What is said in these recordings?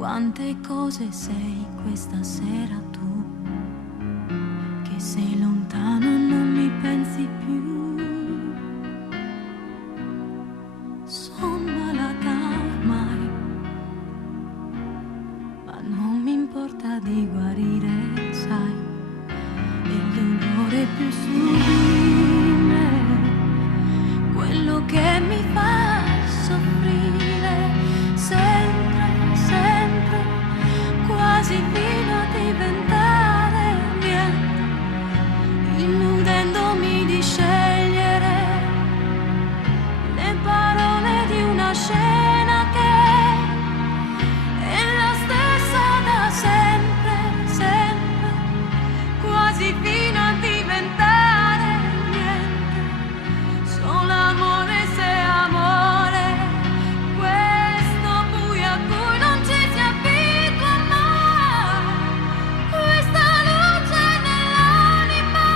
Quante cose sei questa sera tu, che sei lontano e non mi pensi più. Son malata ormai, ma non mi importa di guarire, sai, il dolore più sublime, quello che mi fa soffrire sempre, sempre, quasi fino a diventare niente, illudendomi di scegliere le parole di una scena che è la stessa da sempre, sempre, quasi fino a diventare niente, solo amore se amore, questo buio a cui non ci si abitua mai, questa luce nell'anima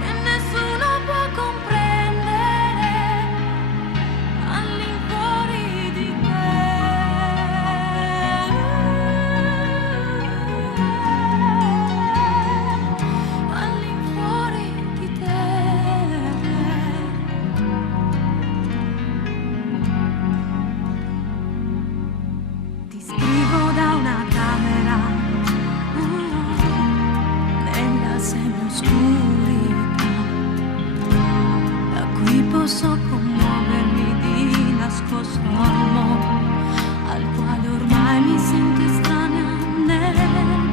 che nessuno può comprendere all'infuori di te, all'infuori di te. Ti scrivo da una camera nella semioscurità, da cui posso commuovermi di nascosto al mondo, al quale ormai mi sento estranea nel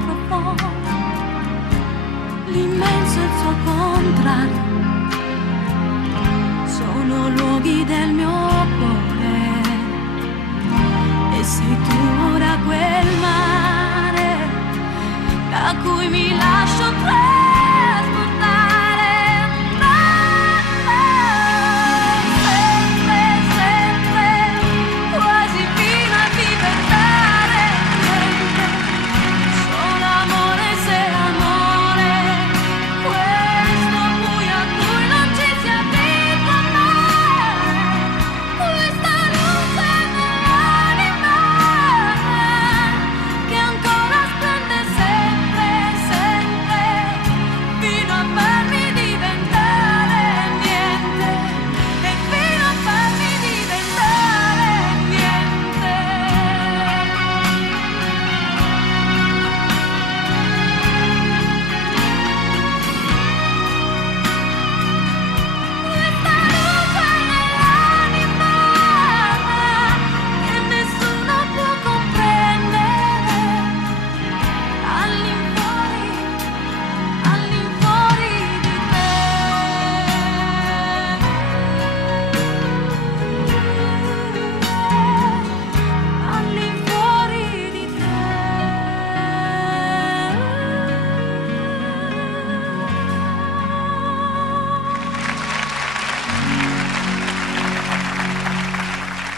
profondo. L'immenso e il suo contrario sono luoghi del mio cuore, e sei tu ora quel mare da cui mi lascio prendere.